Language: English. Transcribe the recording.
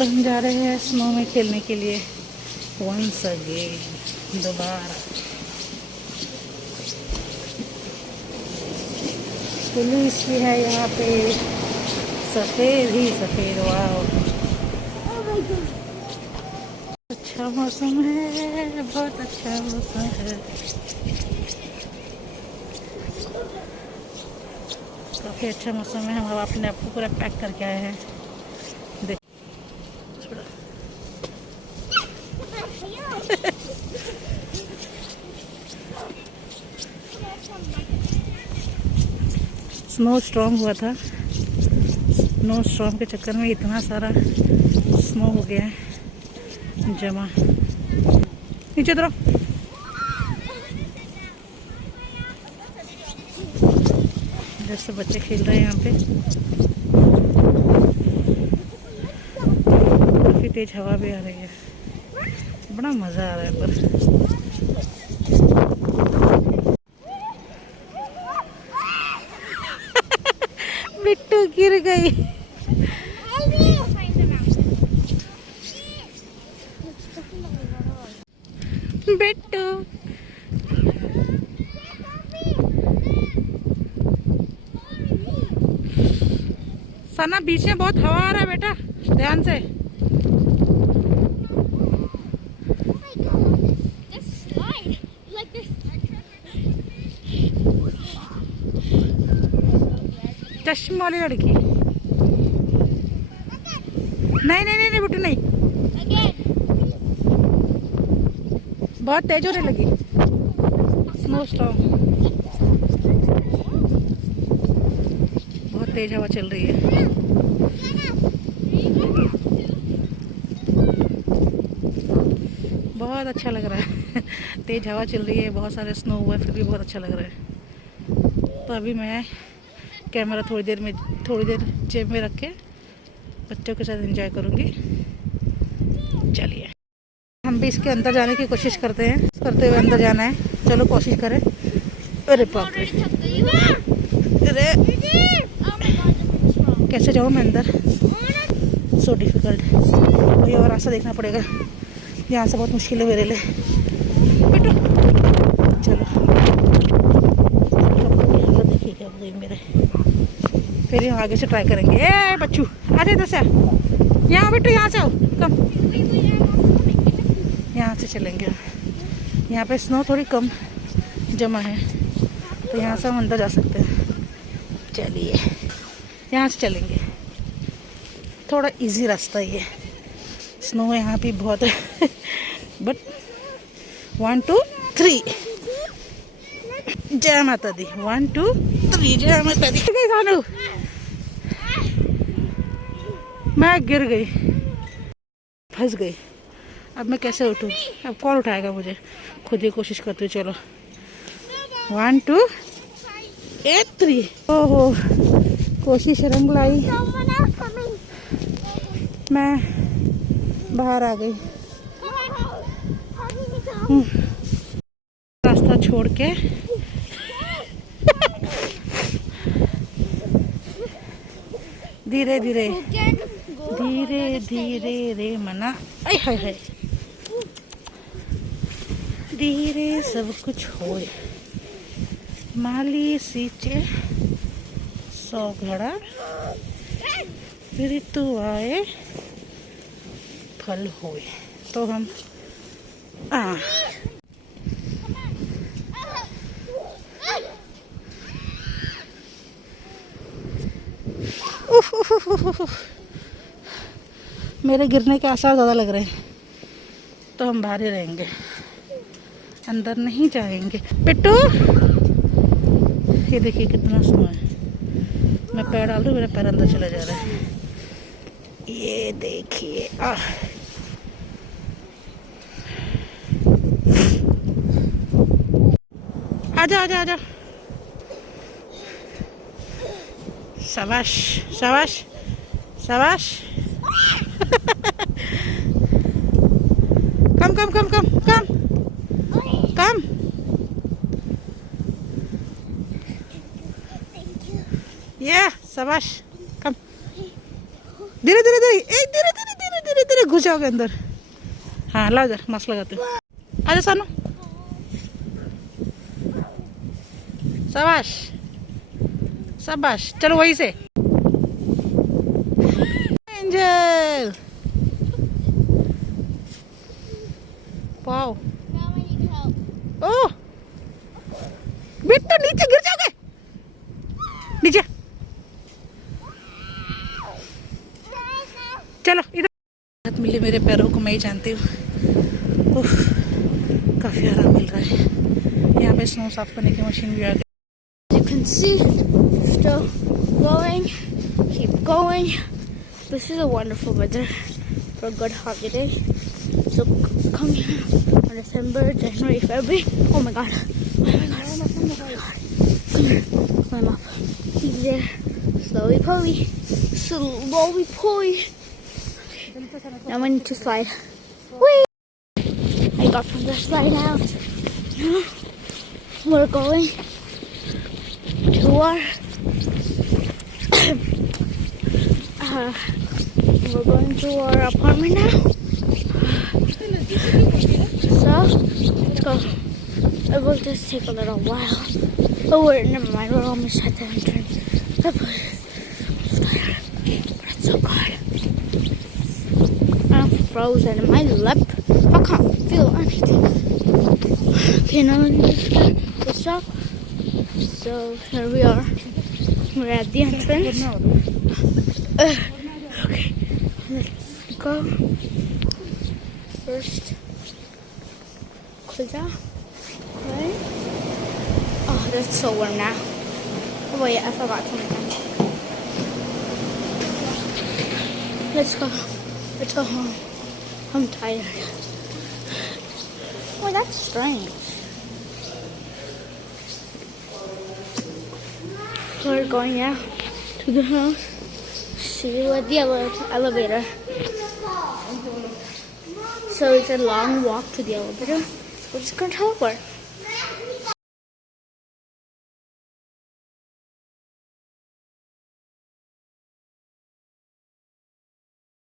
तो हम जा रहे हैं स्नो में खेलने के लिए वंस अगेन, दोबारा। पुलिस भी है यहाँ पे, सफ़ेद ही सफ़ेद। वाह, अच्छा मौसम है, बहुत अच्छा मौसम है। काफ़ी अच्छा मौसम है। हम अपने आप को पूरा पैक करके आए हैं। देख स्नो स्ट्रॉम हुआ था। स्नो स्ट्रॉम के चक्कर में इतना सारा स्नो हो गया है जमा। नीचे उतरो। जैसे बच्चे खेल रहे हैं यहाँ पे। काफ़ी तेज हवा भी आ रही है, बड़ा मज़ा आ रहा है पर। बिट्टू गिर गई। बिट्टू सना, बीच में बहुत हवा आ रहा है बेटा, ध्यान से। चश्मा वाली लड़की। नहीं नहीं नहीं, बिट्टू नहीं। बहुत तेज होने लगी स्नो स्टॉर्म। बहुत तेज हवा चल रही है। बहुत अच्छा लग रहा है। तेज हवा चल रही है, बहुत सारे स्नो हुआ है, फिर भी बहुत अच्छा लग रहा है। तो अभी मैं कैमरा थोड़ी देर जेब में रख के बच्चों के साथ एंजॉय करूँगी। चलिए हम भी इसके अंदर जाने की कोशिश करते हुए अंदर जाना है। चलो कोशिश करें। अरे बाप रे, अरे कैसे जाऊँ मैं अंदर, सो डिफिकल्ट। कोई और रास्ता देखना पड़ेगा, यहाँ से बहुत मुश्किल है मेरे लिए। चलो देखिए क्या हुई मेरे। फिर यहाँ आगे से ट्राई करेंगे। ए बच्चू आ जाए इधर से, यहाँ बेटू, यहाँ से आओ, कम। यहाँ से चलेंगे। यहाँ पे स्नो थोड़ी कम जमा है, तो यहाँ से हम अंदर जा सकते हैं। चलिए यहाँ से चलेंगे, थोड़ा इजी रास्ता ये। स्नो यहाँ पे बहुत है बट 1 2 3 जय माता दी। 1 2 3 जय माता दी। सानू मैं गिर गई, फंस गई। अब मैं कैसे उठूं? अब कौन उठाएगा मुझे? खुद ही कोशिश करती हूँ। चलो 1 2 3। ओहो, कोशिश रंग लाई, मैं बाहर आ गई। रास्ता छोड़ के धीरे धीरे धीरे धीरे रे मना, आई हाय हाय, धीरे सब कुछ होए। माली सींचे 100 घड़ा, फिर तू आए फल होए। तो हम उफ उफ उफ उफ उफ। मेरे गिरने के आसार ज़्यादा लग रहे हैं, तो हम बाहर ही रहेंगे, अंदर नहीं जाएंगे। पिट्टू ये देखिए कितना स्नो है। मैं पैर डाल दूँ, मेरा पैर अंदर चला जा रहा है। ये देखिए आजा आजा आजा। शाबाश शाबाश शाबाश। कम कम कम कम कम कम। ये शाबाश, कम। धीरे धीरे धीरे, एक धीरे धीरे धीरे धीरे अरे तेरे घुस जाओगे अंदर। हाँ ला इधर, मास्क लगाते हो। आजा सानू, शाबाश शाबाश, चलो वहीं से। एंजल, वाओ, ओह बेटा नीचे गिर जाओगे, नीचे चलो इधर। राहत मिली मेरे पैरों को, मैं ही जानती हूँ। उफ, काफ़ी आराम मिल रहा है। यहाँ पे स्नो साफ करने की मशीन भी आ गई। You can see, still going, keep going. This is a wonderful weather for a good holiday. So come here on December, January, February. Oh my god. Oh my god. Oh my god. Come here. Climb up. Easy there. Slowly pulley. Slowly pulley. Now I need to slide. Whee! I got from the slide out. We're going to our we're going to our apartment now. So let's go. It will just take a little while. Oh wait, never mind. We're almost at the entrance. But it's so good. I'm frozen in my lip. I can't feel anything. Okay, now let's get this up. So here we are. We're at the entrance. Okay, let's go. First, close out. Right. Oh, that's so warm now. Oh wait, I forgot something. Let's go. Let's go home. I'm tired. Oh, that's strange. We're going now to the house. See you at the elevator. So it's a long walk to the elevator. We're just gonna teleport.